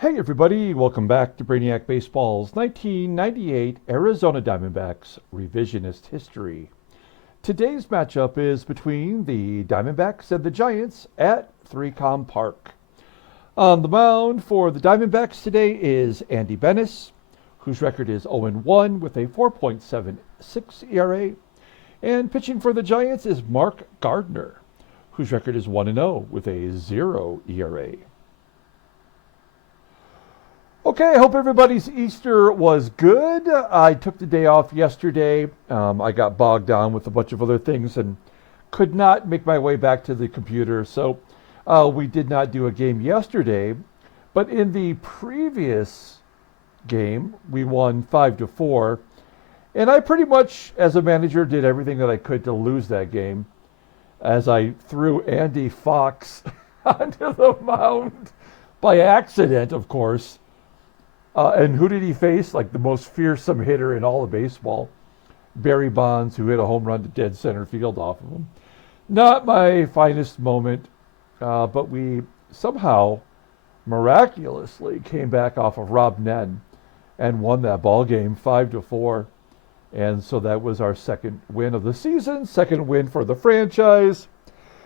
Hey everybody, welcome back to Brainiac Baseball's 1998 Arizona Diamondbacks Revisionist History. Today's matchup is between the Diamondbacks and the Giants at 3Com Park. On the mound for the Diamondbacks today is Andy Benes, whose record is 0-1 with a 4.76 ERA. And pitching for the Giants is Mark Gardner, whose record is 1-0 with a 0 ERA. Okay, I hope everybody's Easter was good. I took the day off yesterday. I got bogged down with a bunch of other things and could not make my way back to the computer. So we did not do a game yesterday. But in the previous game, we won 5-4. And I pretty much, as a manager, did everything that I could to lose that game as I threw Andy Fox onto the mound by accident, of course. And who did he face? Like the most fearsome hitter in all of baseball, Barry Bonds, who hit a home run to dead center field off of him. Not my finest moment, but we somehow miraculously came back off of Rob Nen and won that ball game 5-4. And so that was our second win of the season, second win for the franchise.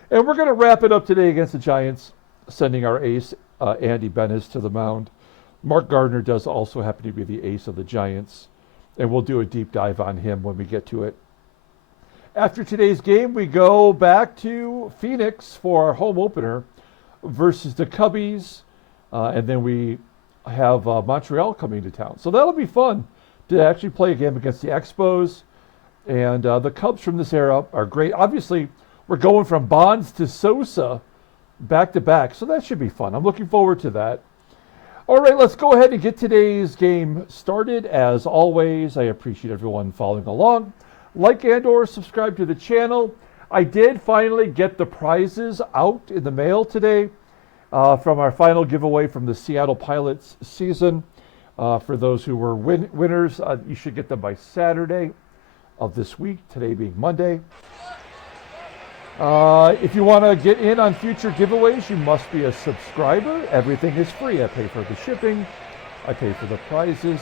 And we're going to wrap it up today against the Giants, sending our ace, Andy Benes, to the mound. Mark Gardner does also happen to be the ace of the Giants, and we'll do a deep dive on him when we get to it. After today's game, we go back to Phoenix for our home opener versus the Cubbies, and then we have Montreal coming to town. So that'll be fun to actually play a game against the Expos, and the Cubs from this era are great. Obviously, we're going from Bonds to Sosa back-to-back, so that should be fun. I'm looking forward to that. All right, let's go ahead and get today's game started. As always, I appreciate everyone following along. Like and or subscribe to the channel. I did finally get the prizes out in the mail today from our final giveaway from the Seattle Pilots season. For those who were winners, you should get them by Saturday of this week, today being Monday. If you want to get in on future giveaways, you must be a subscriber. Everything is free. I pay for the shipping. I pay for the prizes.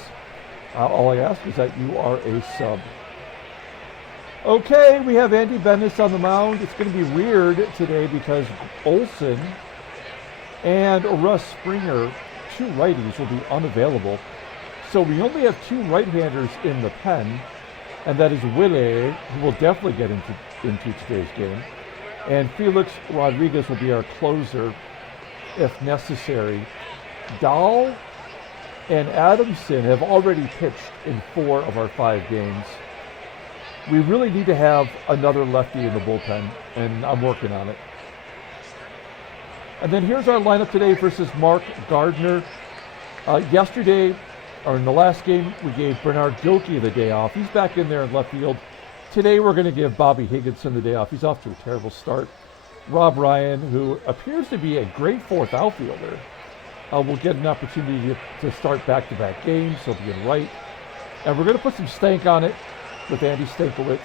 All I ask is that you are a sub. Okay, we have Andy Benes on the mound. It's going to be weird today because Olsen and Russ Springer, two righties, will be unavailable. So we only have two right-handers in the pen, and that is Willie, who will definitely get into today's game. And Felix Rodriguez will be our closer if necessary. Dahl and Adamson have already pitched in 4 of our 5 games. We really need to have another lefty in the bullpen, and I'm working on it. And then here's our lineup today versus Mark Gardner. Yesterday, or in the last game, we gave Bernard GILKEY the day off. He's back in there in left field. Today we're going to give Bobby Higginson the day off. He's off to a terrible start. Rob Ryan, who appears to be a great fourth outfielder, will get an opportunity to start back-to-back games. He'll be in right. And we're going to put some stank on it with Andy Stankiewicz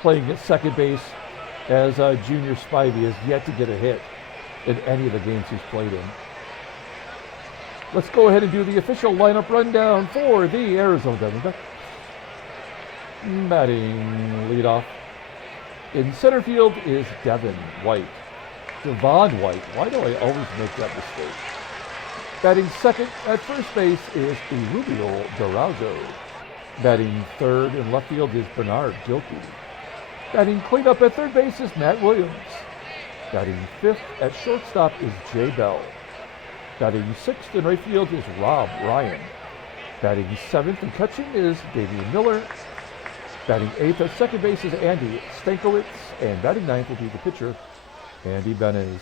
playing at second base, as Junior Spivey has yet to get a hit in any of the games he's played in. Let's go ahead and do the official lineup rundown for the Arizona Diamondbacks. Batting leadoff. In center field is Devon White. Devon White. Why do I always make that mistake? Batting second at first base is Erubiel DURAZO. Batting third in left field is Bernard GILKEY. Batting cleanup at third base is Matt Williams. Batting fifth at shortstop is Jay Bell. Batting sixth in right field is Rob Ryan. Batting seventh and catching is Damian Miller. Batting eighth at second base is Andy Stankiewicz, and batting ninth will be the pitcher, Andy Benes.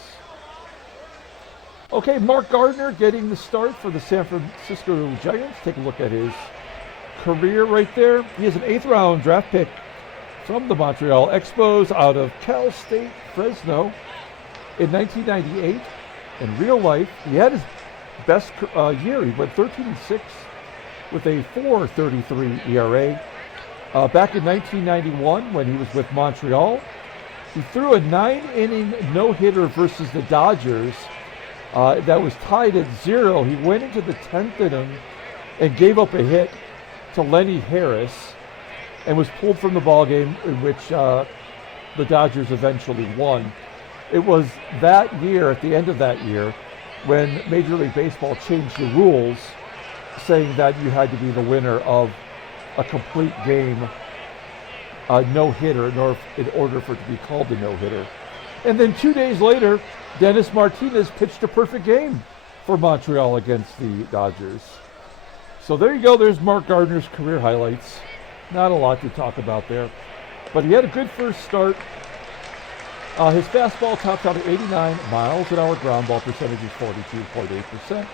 Okay, Mark Gardner getting the start for the San Francisco Giants. Take a look at his career right there. He is an 8th round draft pick from the Montreal Expos out of Cal State Fresno in 1998. In real life, he had his best year. He went 13-6 with a 4.33 ERA. Back in 1991, when he was with Montreal, he threw a 9-inning no-hitter versus the Dodgers that was tied at 0. He went into the 10th inning and gave up a hit to Lenny Harris and was pulled from the ball game, in which the Dodgers eventually won. It was that year, at the end of that year, when Major League Baseball changed the rules, saying that you had to be the winner of a complete game, no-hitter, in order for it to be called a no-hitter. And then 2 days later, Dennis Martinez pitched a perfect game for Montreal against the Dodgers. So there you go. There's Mark Gardner's career highlights. Not a lot to talk about there. But he had a good first start. His fastball topped out at 89 miles an hour. Ground ball percentage is 42.8%.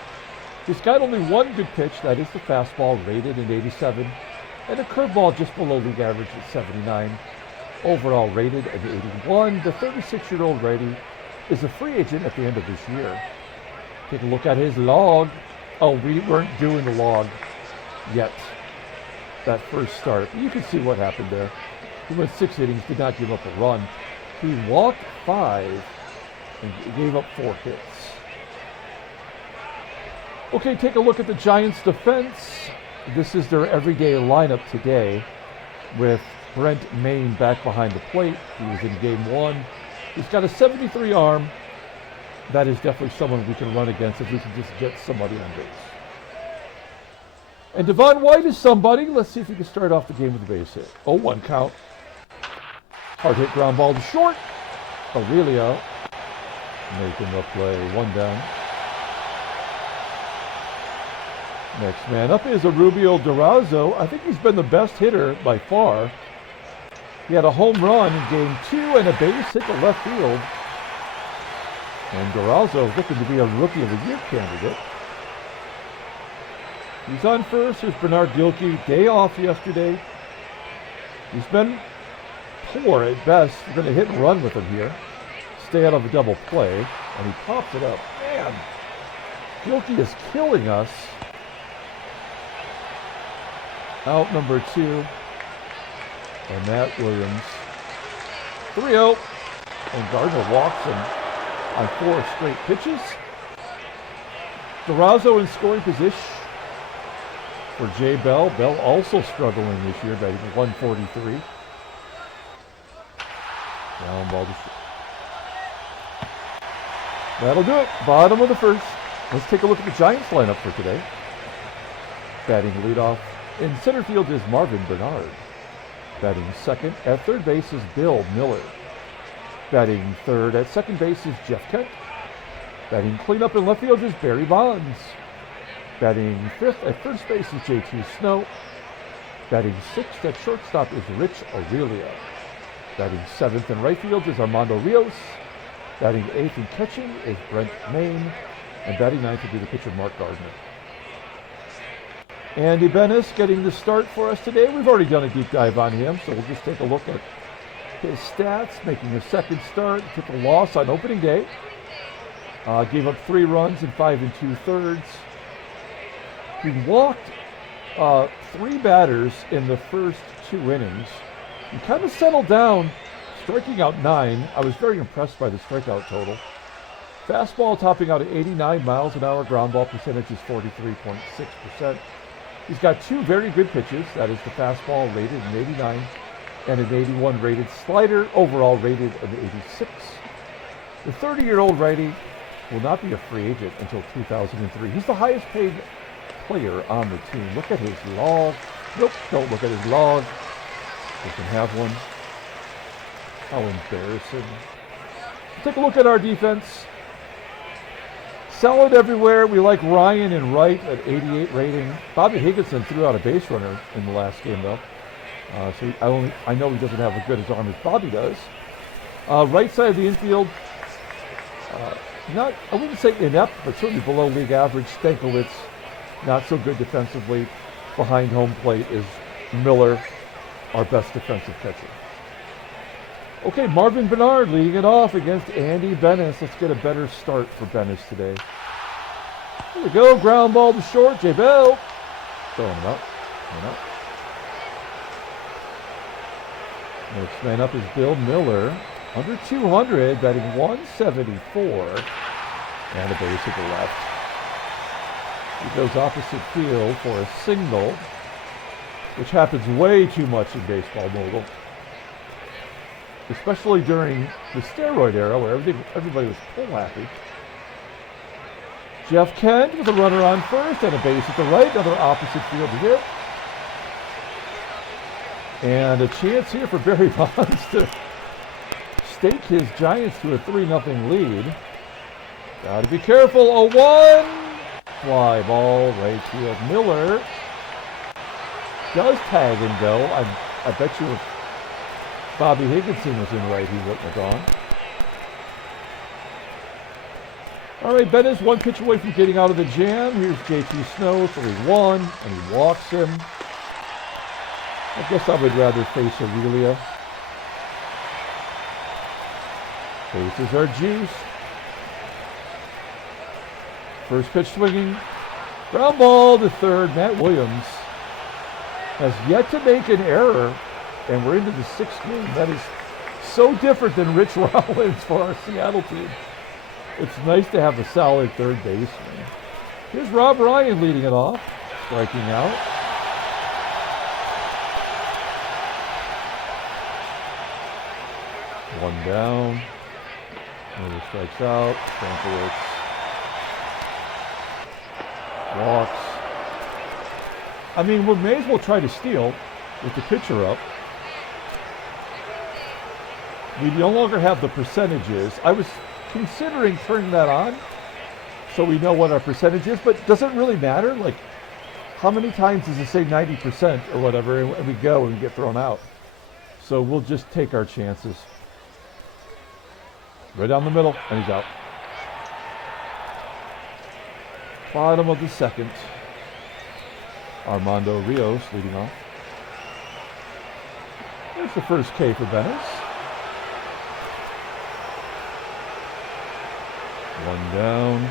He's got only one good pitch. That is the fastball, rated at 87. And a curveball just below league average at 79. Overall rated at 81. The 36-year-old righty is a free agent at the end of this year. Take a look at his log. Oh, we weren't doing the log yet. That first start. You can see what happened there. He went 6 innings, did not give up a run. He walked 5 and gave up 4 hits. Okay, take a look at the Giants' defense. This is their everyday lineup today with Brent, MAYNE back behind the plate. He was in game 1. He's got a 73 arm. That is definitely someone we can run against if we can just get somebody on base. And Devon White is somebody. Let's see if he can start off the game with a base hit. 0-1 count. Hard hit ground ball to short. Aurelia making the play. 1 down. Next man up is Erubiel DURAZO. I think he's been the best hitter by far. He had a home run in game 2 and a base hit to left field. And DURAZO is looking to be a Rookie of the Year candidate. He's on first. Here's Bernard GILKEY. Day off yesterday. He's been poor at best. We're going to hit and run with him here. Stay out of a double play. And he pops it up. Man, GILKEY is killing us. Out number 2. And Matt Williams. 3-0. And Gardner walks him on 4 straight pitches. DURAZO in scoring position for Jay Bell. Bell also struggling this year, batting 143. Down ball to short. That'll do it. Bottom of the first. Let's take a look at the Giants lineup for today. Batting leadoff in center field is Marvin Bernard. Batting second at third base is Bill Miller. Batting third at second base is Jeff Kent. Batting cleanup in left field is Barry Bonds. Batting fifth at first base is JT Snow. Batting sixth at shortstop is Rich Aurelia. Batting seventh in right field is Armando RIOS. Batting eighth in catching is Brent, MAYNE. And batting ninth will be the pitcher Mark Gardner. Andy Benes getting the start for us today. We've already done a deep dive on him, so we'll just take a look at his stats. Making a second start, took a loss on opening day. Gave up 3 runs in 5 2/3. He walked 3 batters in the first 2 innings. He kind of settled down, striking out 9. I was very impressed by the strikeout total. Fastball topping out at 89 miles an hour. Ground ball percentage is 43.6%. He's got 2 very good pitches. That is the fastball rated an 89 and an 81 rated slider, overall rated an 86. The 30-year-old righty will not be a free agent until 2003. He's the highest paid player on the team. Look at his log. Nope, don't look at his log. Doesn't have one. How embarrassing. Take a look at our defense. Solid everywhere. We like Ryan and Wright at 88 rating. Bobby Higginson threw out a base runner in the last game, though. So I know he doesn't have as good as arm as Bobby does. Right side of the infield, I wouldn't say inept, but certainly below league average. STANKIEWICZ, not so good defensively. Behind home plate is Miller, our best defensive catcher. Okay, Marvin Bernard leading it off against Andy Benes. Let's get a better start for Benes today. Here we go, ground ball to short. Jay Bell throwing him out. Next man up is Bill Miller. Under 200, batting 174. And a base at the left. He goes opposite field for a single, which happens way too much in baseball mogul. Especially during the steroid era where everybody was pull happy. Jeff Kent with a runner on first and a base at the right, another opposite field hit. And a chance here for Barry Bonds to stake his Giants to a 3-0 lead. Gotta be careful, 0-1. Fly ball, right field. Miller does tag and go. I bet you if Bobby Higginson was in right, he wouldn't have gone. All right, Ben is one pitch away from getting out of the jam. Here's JT Snow, 3-1, and he walks him. I guess I would rather face Aurelia. Bases are juiced. First pitch swinging. Ground ball to third. Matt Williams has yet to make an error, and we're into the 6th game. That is so different than Rich Rollins for our Seattle team. It's nice to have a solid third baseman. Here's Rob Ryan leading it off, striking out. One down. Miller strikes out. Stankiewicz walks. I mean, we may as well try to steal with the pitcher up. We no longer have the percentages. I was considering turning that on so we know what our percentage is, but does it really matter? Like, how many times does it say 90% or whatever, and we go and we get thrown out? So we'll just take our chances. Right down the middle, and he's out. Bottom of the 2nd. Armando RIOS leading off. There's the first K for Venice. One down.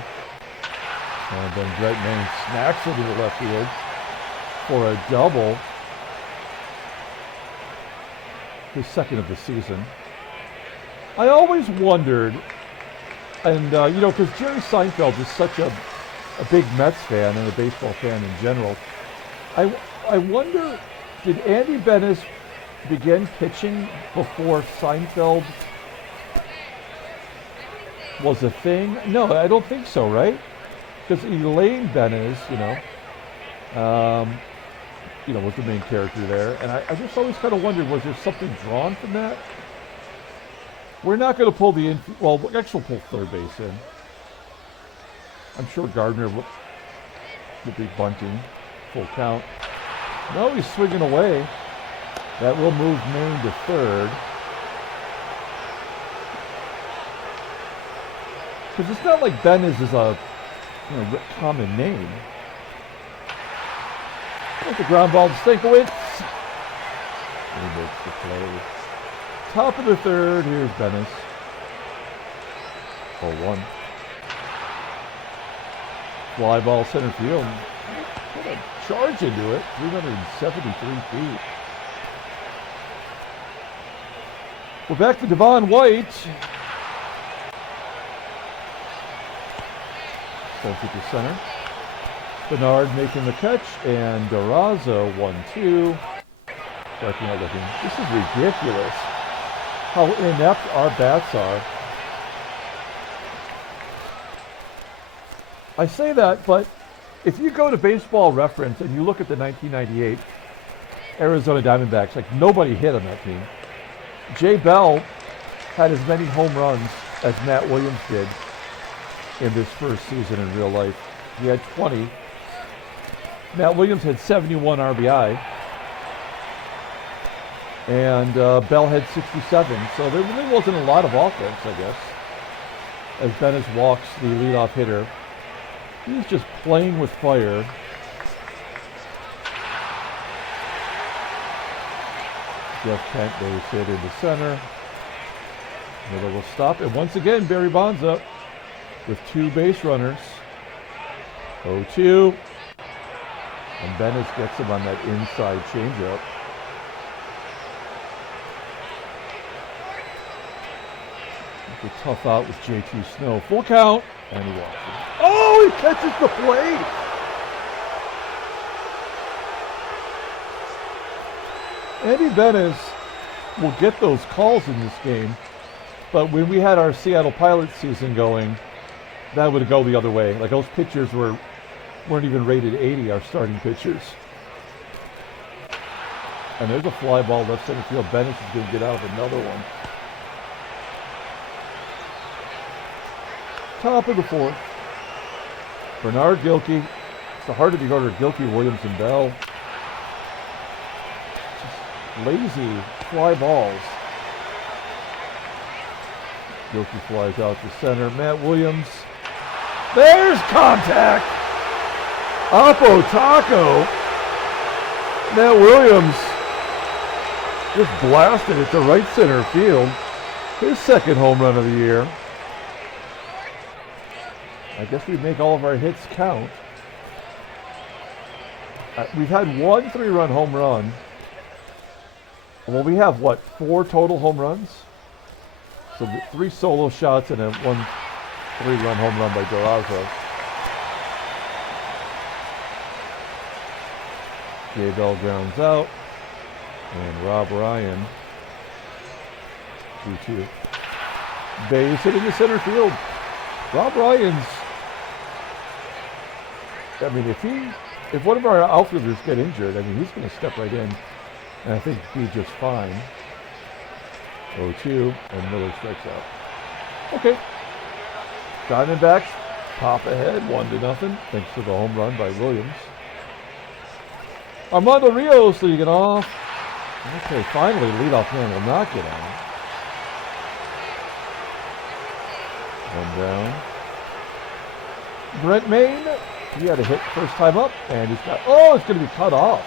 And then Brent snacks it to the left field for a double. His 2nd of the season. I always wondered, and you know, because Jerry Seinfeld is such a big Mets fan and a baseball fan in general, I wonder, did Andy Benes begin pitching before Seinfeld was a thing? No, I don't think so, right? Because Elaine Benes, was the main character there, and I just always kind of wondered, was there something drawn from that? We're not going to pull the infield. Well, we'll actually pull third base in. I'm sure Gardner will be bunting. Full count. No, he's swinging away. That will move Mayne to third. Because it's not like Benes is a common name. With the ground ball to Stankiewicz. He makes the play. Top of the 3rd, here's Benes. 0-1. Fly ball center field. Put a charge into it. 373 feet. We're back to Devon White. Sends it to center. Bernard making the catch, and DURAZO 1-2. Striking out looking. This is ridiculous. How inept our bats are. I say that, but if you go to Baseball Reference and you look at the 1998 Arizona Diamondbacks, like nobody hit on that team. Jay Bell had as many home runs as Matt Williams did in this first season in real life. He had 20. Matt Williams had 71 RBI. And Bell had 67, so there really wasn't a lot of offense, I guess. As Benes walks the leadoff hitter. He's just playing with fire. Jeff Kent base hit into center. Miller will stop, and once again, Barry Bonds up with 2 base runners. 0-2. And Benes gets him on that inside changeup. A tough out with JT Snow. Full count. And he walks it. Oh, he catches the plate! Eddie Benes will get those calls in this game, but when we had our Seattle Pilots season going, that would go the other way. Like those pitchers weren't even rated 80, our starting pitchers. And there's a fly ball left center field. Benes is going to get out of another one. Top of the fourth. Bernard Gilkey. It's the heart of the order. Gilkey, Williams, and Bell. Just lazy fly balls. Gilkey flies out to center. Matt Williams. There's contact. Oppo Taco. Matt Williams just blasted it to right center field. His second home run of the year. I guess we make all of our hits count. We've had one 3-run home run. Well, we have, what, 4 total home runs? So 3 solo shots and a 1 3-run home run by DURAZO. J. Bell grounds out. And Rob Ryan, 2-2. Base hit in the center field. Rob Ryan's, I mean, if one of our outfielders get injured, I mean, he's going to step right in and I think be just fine. 0-2, and Miller strikes out. Okay. Diamondbacks pop ahead, 1-0, thanks to the home run by Williams. Armando Rios leading off. Okay, finally, leadoff man will not get on. One down. Brent MAYNE, he had a hit first time up, and he's got, oh, it's going to be cut off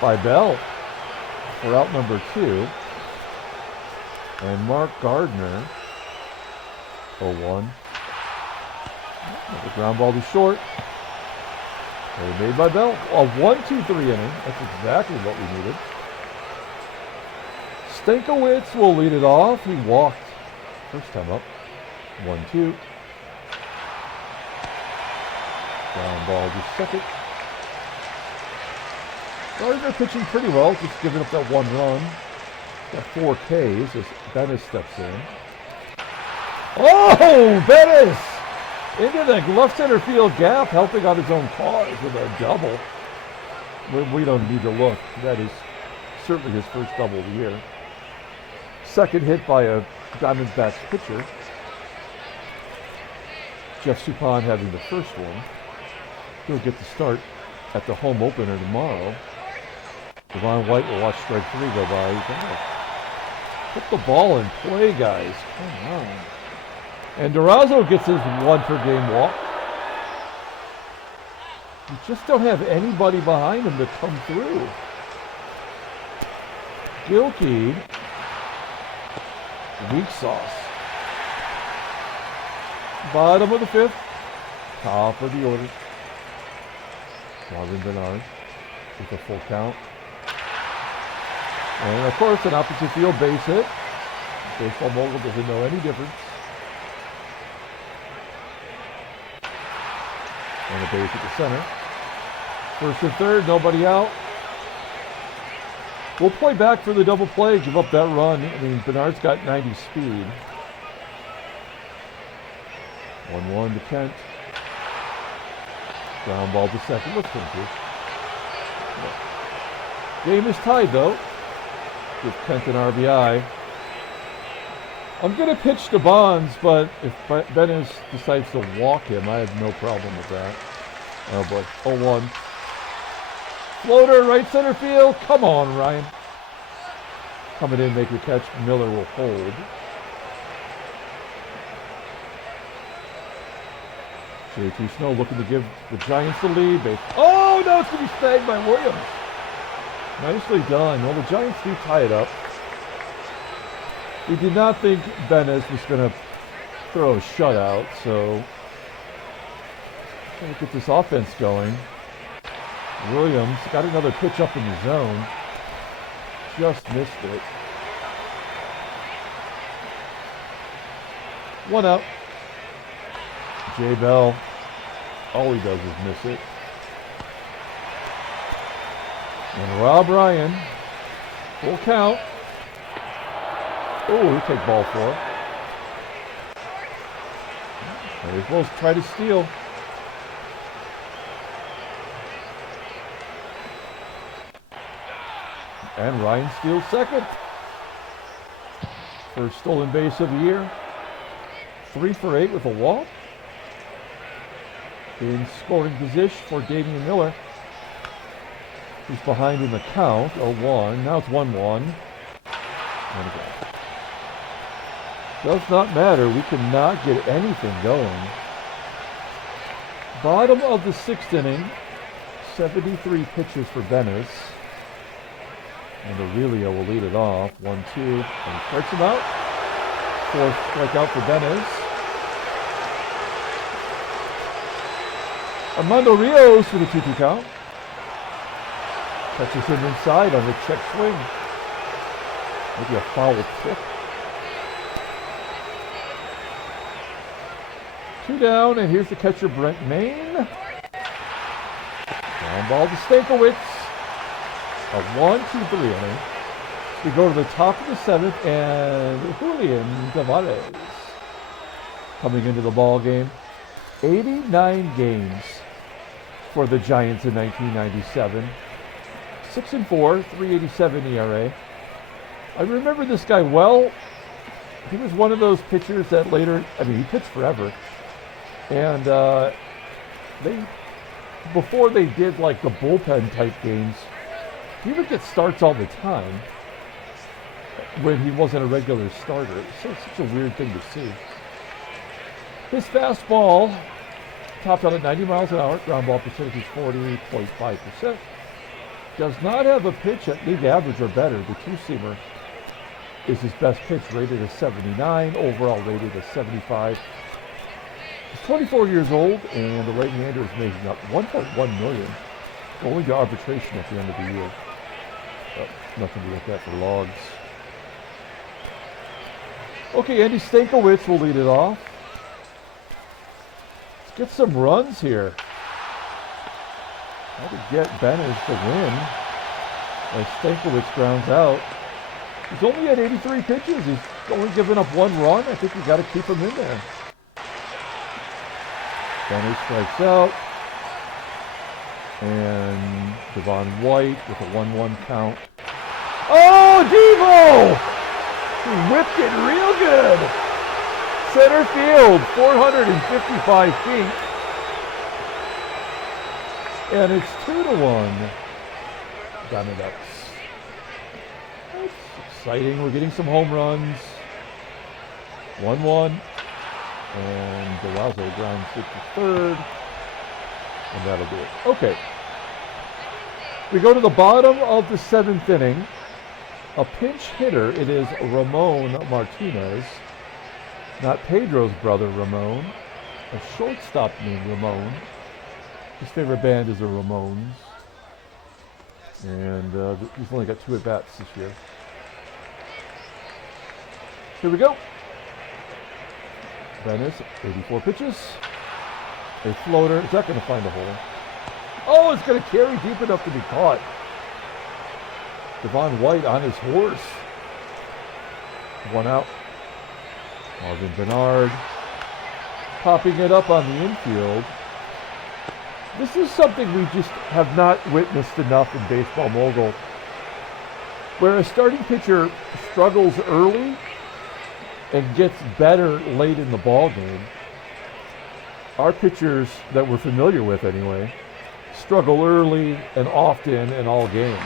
by Bell for out number 2. And Mark Gardner, 0-1. The ground ball to short. Made by Bell. A 1-2-3 inning. That's exactly what we needed. Stankiewicz will lead it off. He walked first time up. 1-2. Ground ball to second. Gardner pitching pretty well, just giving up that 1 run. Got 4 Ks as Benes steps in. Oh, Benes! Into the left center field gap, helping out his own cause with a double. We don't need to look. That is certainly his first double of the year. Second hit by a Diamondbacks pitcher. Jeff Suppan having the first one. He'll get the start at the home opener tomorrow. Devon White will watch strike 3 go by. He's gonna put the ball in play, guys. Come on. And DURAZO gets his 1 per game walk. You just don't have anybody behind him to come through. GILKEY, weak sauce. Bottom of the 5th, top of the order. Marvin Bernard with a full count. And of course, an opposite field base hit. Baseball mogul doesn't know any difference. And a base at the center. First and third, nobody out. We'll play back for the double play, give up that run. I mean, Bernard's got 90 speed. 1-1 to Kent. Ground ball to second. Let's finish this. Game is tied, though, with Kent and RBI. I'm going to pitch to Bonds, but if Benes decides to walk him, I have no problem with that. Oh, boy. 0-1. Floater, right center field. Come on, Ryan. Coming in, make the catch. Miller will hold. JT Snow looking to give the Giants the lead. Oh, no, it's going to be snagged by Williams. Nicely done. Well, the Giants do tie it up. We did not think Benes was going to throw a shutout, so trying to get this offense going. Williams got another pitch up in the zone. Just missed it. 1 out. J. Bell, all he does is miss it. And Rob Ryan, full count. Oh, he'll take ball 4. And he's supposed to try to steal. And Ryan steals second. First stolen base of the year. 3 for 8 with a walk. In scoring position for Damian Miller. He's behind in the count, 0-1. Now it's 1-1. Does not matter. We cannot get anything going. Bottom of the 6th inning. 73 pitches for Venice. And Aurelia will lead it off. 1-2. And he strikes him out. 4th strikeout for Venice. Armando RIOS for the 2-2 count. Catches him inside on the check swing. Maybe a foul tip. 2 down, and here's the catcher, Brent, MAYNE. Ground ball to STANKIEWICZ. A 1-2-3 inning. We go to the top of the 7th, and Julian Devon coming into the ball game. 89 games for the Giants in 1997. 6-4, 3.87 ERA. I remember this guy well. He was one of those pitchers that later, he pitched forever. And before they did like the bullpen type games, he would get starts all the time when he wasn't a regular starter. So it's such a weird thing to see. His fastball topped out at 90 miles an hour. Ground ball percentage is 40.5%. Does not have a pitch at league average or better. The two-seamer is his best pitch, rated as 79, overall rated as 75. He's 24 years old, and the right-hander is making up $1.1 million, going to arbitration at the end of the year. Nothing to look at for logs. Okay, Andy STANKIEWICZ will lead it off. Let's get some runs here. How to get Venice to win as STANKIEWICZ grounds out. He's only at 83 pitches. He's only given up 1 run. I think we got to keep him in there. Venice strikes out. And Devon White with a 1-1 count. Oh, Devo! He whipped it real good. Center field, 455 feet. And it's 2-1. Diamondbacks. That's exciting. We're getting some home runs. 1-1. And DURAZO grounds it to 3rd. And that'll do it. Okay. We go to the bottom of the 7th inning. A pinch hitter. It is Ramon Martinez. Not Pedro's brother, Ramon. A shortstop named Ramon. His favorite band is the Ramones. And he's only got 2 at-bats this year. Here we go. Venice, 84 pitches. A floater. Is that going to find a hole? Oh, it's going to carry deep enough to be caught. Devon White on his horse. 1 out. Marvin Bernard popping it up on the infield. This is something we just have not witnessed enough in Baseball Mogul, where a starting pitcher struggles early and gets better late in the ball game. Our pitchers that we're familiar with anyway struggle early and often and all game,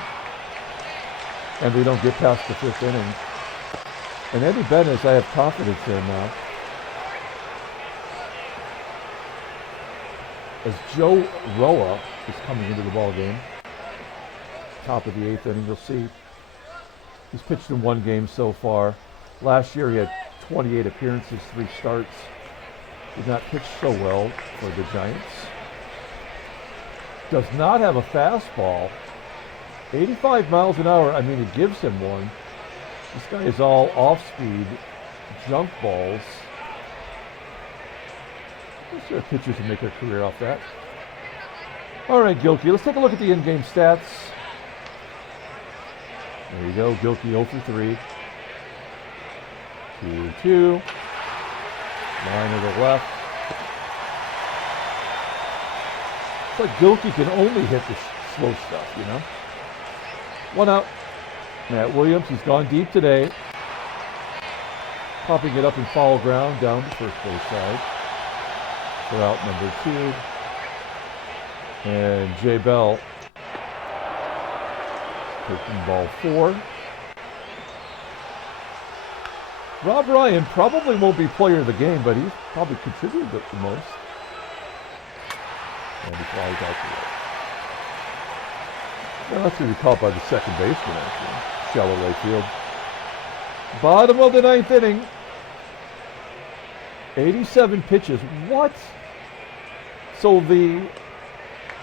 and they don't get past the 5th inning. And Eddie Venice, I have confidence in now. As Joe Roa is coming into the ball game. Top of the 8th inning, you'll see he's pitched in 1 game so far. Last year he had 28 appearances, 3 starts. Did not pitch so well for the Giants. Does not have a fastball. 85 miles an hour, it gives him one. This guy is all off-speed junk balls. There are pitchers who make a career off that. All right, Gilkey. Let's take a look at the in-game stats. There you go. Gilkey 0 for 3. 2-2. Line to the left. It's like Gilkey can only hit the slow stuff, you know? 1 out. Matt Williams, he's gone deep today. Popping it up in foul ground down to first base side. For out number 2. And Jay Bell taking ball 4. Rob Ryan probably won't be player of the game, but he's probably contributed the most. And he flies out the way. Well, that's going to be caught by the second baseman, actually. Shallow right field. Bottom of the 9th inning. 87 pitches. What? So the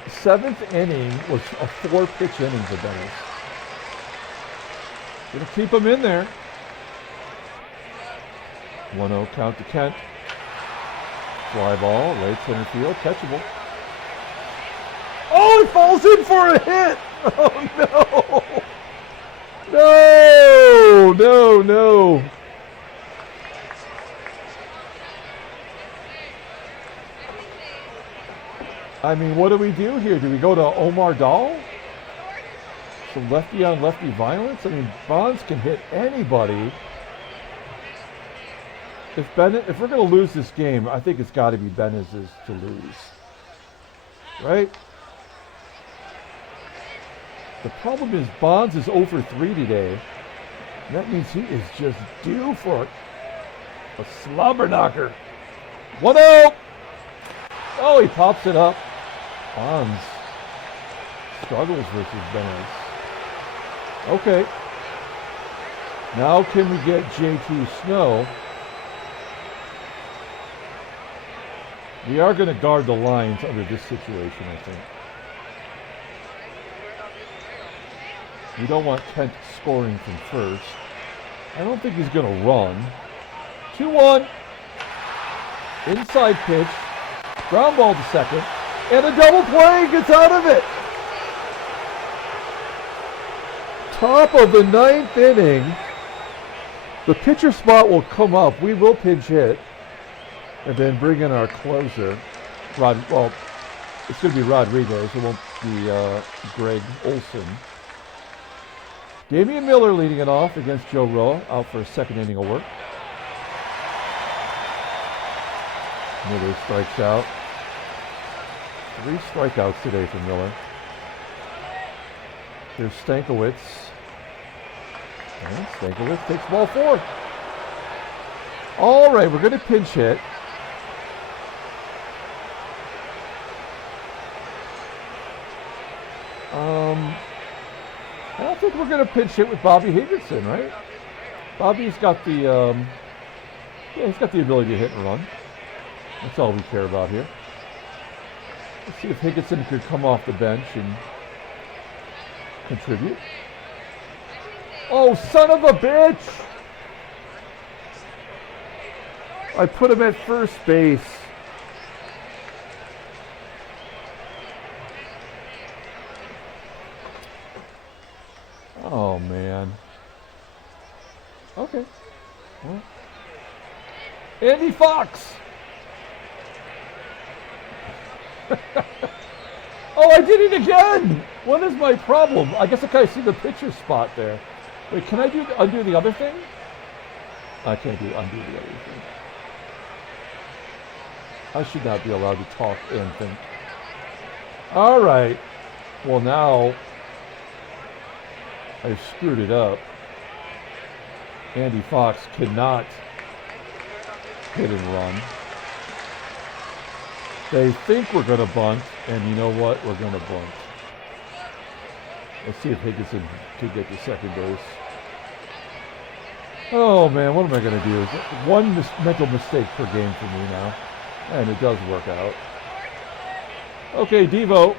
7th inning was a 4-pitch inning for Dennis. Gonna keep him in there. 1-0 count to Kent. Fly ball, right center field, catchable. Oh, it falls in for a hit! Oh no! No! No, no. I mean, what do we do here? Do we go to Omar Dahl? Some lefty on lefty violence? I mean, Bonds can hit anybody. If we're going to lose this game, I think it's got to be Benez's to lose. Right? The problem is Bonds is 0 for 3 today. And that means he is just due for a slobber knocker. 1-0! Oh, he pops it up. Bonds struggles versus Benez. Okay. Now can we get JT Snow? We are going to guard the lines under this situation, I think. We don't want Kent scoring from first. I don't think he's going to run. 2-1. Inside pitch. Ground ball to second. And a double play gets out of it. Top of the 9th inning. The pitcher spot will come up. We will pinch hit. And then bring in our closer. Well, it's going to be Rodriguez. It won't be Greg Olson. Damian Miller leading it off against Joe Roa, out for a 2nd inning of work. Miller strikes out. 3 strikeouts today for Miller. Here's Stankiewicz. And Stankiewicz takes ball 4. All right, we're going to pinch hit. I don't think we're going to pinch hit with Bobby Higginson, right? Bobby's got the, he's got the ability to hit and run. That's all we care about here. Let's see if Higginson could come off the bench and contribute. Oh, son of a bitch! I put him at first base. Oh, man. Okay. Well. Andy Fox! Oh, I did it again! What is my problem? I guess I kind of see the pitcher spot there. Wait, can I undo the other thing? I can't undo the other thing. I should not be allowed to talk and think. All right. Well, now I've screwed it up. Andy Fox cannot hit and run. They think we're going to bunt, and you know what? We're going to bunt. Let's see if Higginson can get to second base. Oh, man, what am I going to do? Is one mental mistake per game for me now. And it does work out. Okay, Devo.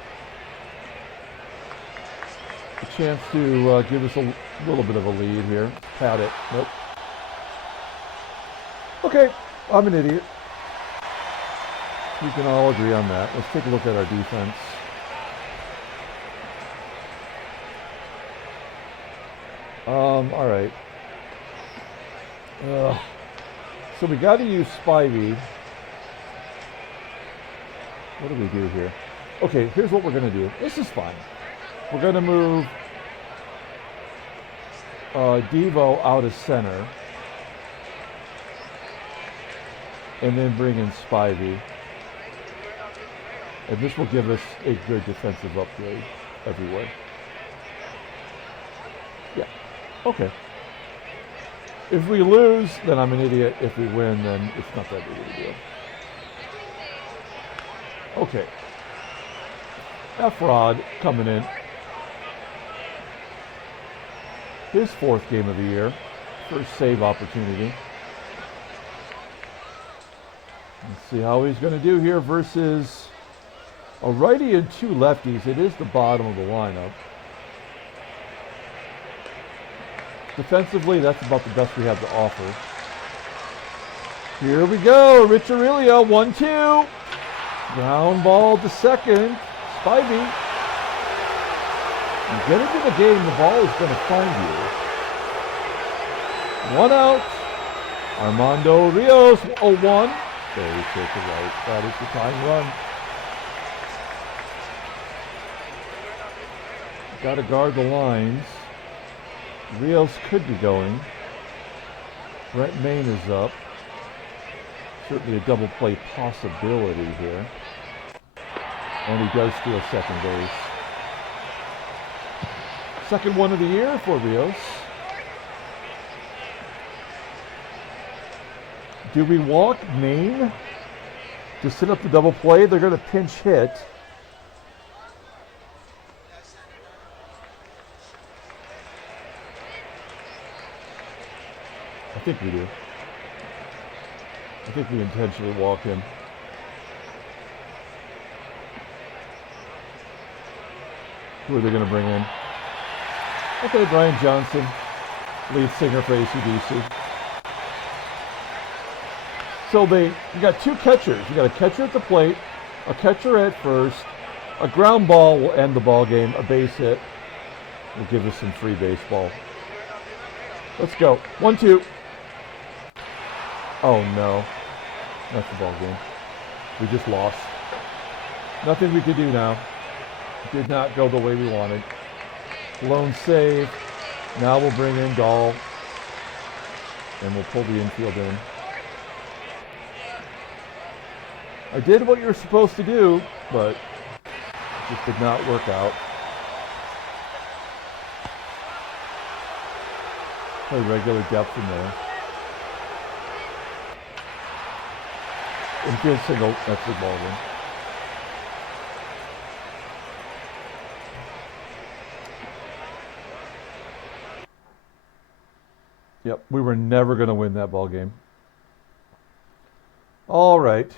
A chance to give us a little bit of a lead here. Pat it. Nope. Okay, I'm an idiot. We can all agree on that. Let's take a look at our defense. All right. So we got to use Spivey. What do we do here? Okay, here's what we're going to do. This is fine. We're going to move Devo out of center. And then bring in Spivey. And this will give us a good defensive upgrade everywhere. Yeah. Okay. If we lose, then I'm an idiot. If we win, then it's not that big of a deal. Okay. Efrod coming in. His 4th game of the year. First save opportunity. Let's see how he's going to do here versus a righty and 2 lefties. It is the bottom of the lineup. Defensively, that's about the best we have to offer. Here we go. Rich Aurelia, 1-2. Ground ball to second. Spivey. You get into the game, the ball is going to find you. 1 out. Armando RIOS, 0-1. Very safe to right. That is the time run. Got to guard the lines. RIOS could be going. Brent MAYNE is up. Certainly a double play possibility here. And he does steal second base. Second one of the year for RIOS. Do we walk MAYNE to set up the double play? They're going to pinch hit. I think we do. I think we intentionally walk him. Who are they going to bring in? Okay, Brian Johnson, lead singer for AC/DC. So you got 2 catchers. You got a catcher at the plate, a catcher at first. A ground ball will end the ball game. A base hit will give us some free baseball. Let's go. 1-2. Oh no, that's the ball game. We just lost. Nothing we could do now. Did not go the way we wanted. Lone save. Now we'll bring in Dahl, and we'll pull the infield in. I did what you're supposed to do, but it just did not work out. Play regular depth in there. Infield single, that's the ball game. Yep, we were never going to win that ball game. All right.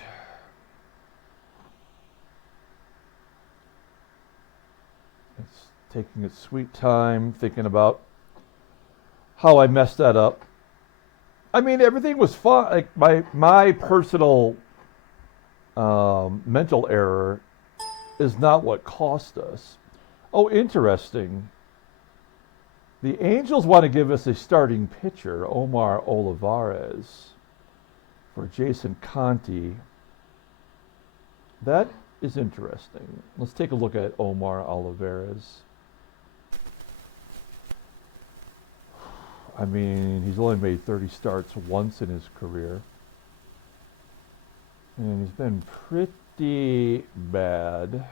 It's taking its sweet time, thinking about how I messed that up. I mean, everything was fine. Like my personal mental error is not what cost us. Oh, interesting. The Angels want to give us a starting pitcher, Omar Olivares, for Jason Conti. That is interesting. Let's take a look at Omar Olivares. I mean, he's only made 30 starts once in his career. And he's been pretty bad.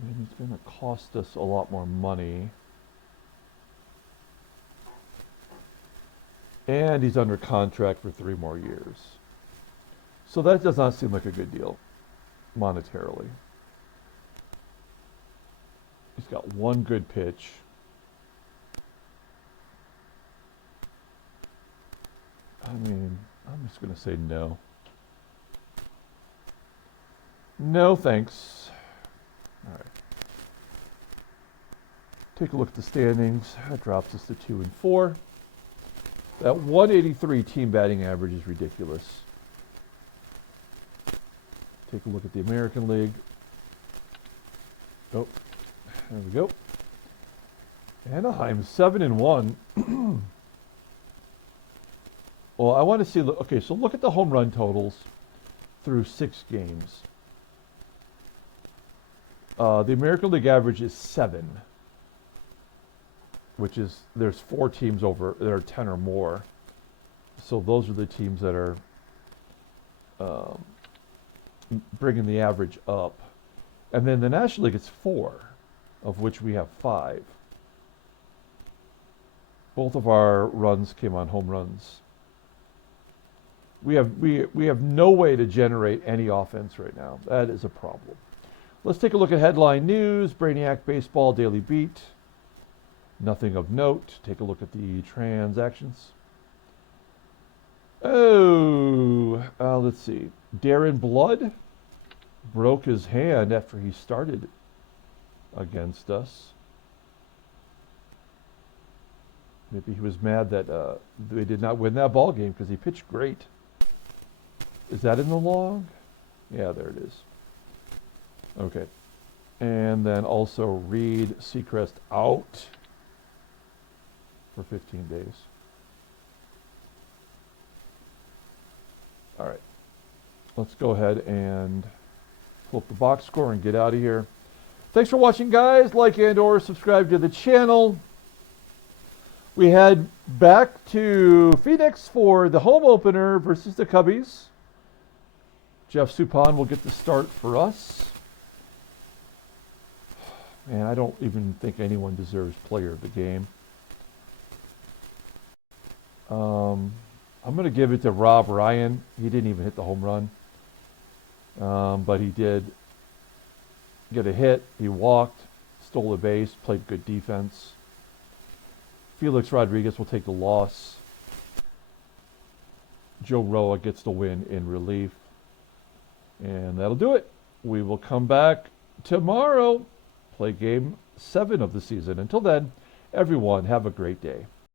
And he's going to cost us a lot more money. And he's under contract for 3 more years. So that does not seem like a good deal, monetarily. He's got 1 good pitch. I mean, I'm just going to say no. No, thanks. All right. Take a look at the standings. That drops us to 2 and 4. That 183 team batting average is ridiculous. Take a look at the American League. Oh, there we go. Anaheim 7-1. Well, I want to see. Okay, so look at the home run totals through 6 games. The American League average is 7, which is, there's 4 teams over that are 10 or more. So those are the teams that are bringing the average up. And then the National League is 4, of which we have 5. Both of our runs came on home runs. We have no way to generate any offense right now. That is a problem. Let's take a look at headline news. Brainiac Baseball Daily Beat. Nothing of note. Take a look at the transactions. Oh, let's see. Darren Blood broke his hand after he started against us. Maybe he was mad that they did not win that ball game because he pitched great. Is that in the log? Yeah, there it is. Okay. And then also Reed Seacrest out for 15 days. All right. Let's go ahead and pull up the box score and get out of here. Thanks for watching, guys. Like and or subscribe to the channel. We head back to Phoenix for the home opener versus the Cubbies. Jeff Suppan will get the start for us. Man, I don't even think anyone deserves player of the game. I'm going to give it to Rob Ryan. He didn't even hit the home run. But he did get a hit. He walked, stole a base, played good defense. Felix Rodriguez will take the loss. Joe Roa gets the win in relief. And that'll do it. We will come back tomorrow, play game 7 of the season. Until then, everyone, have a great day.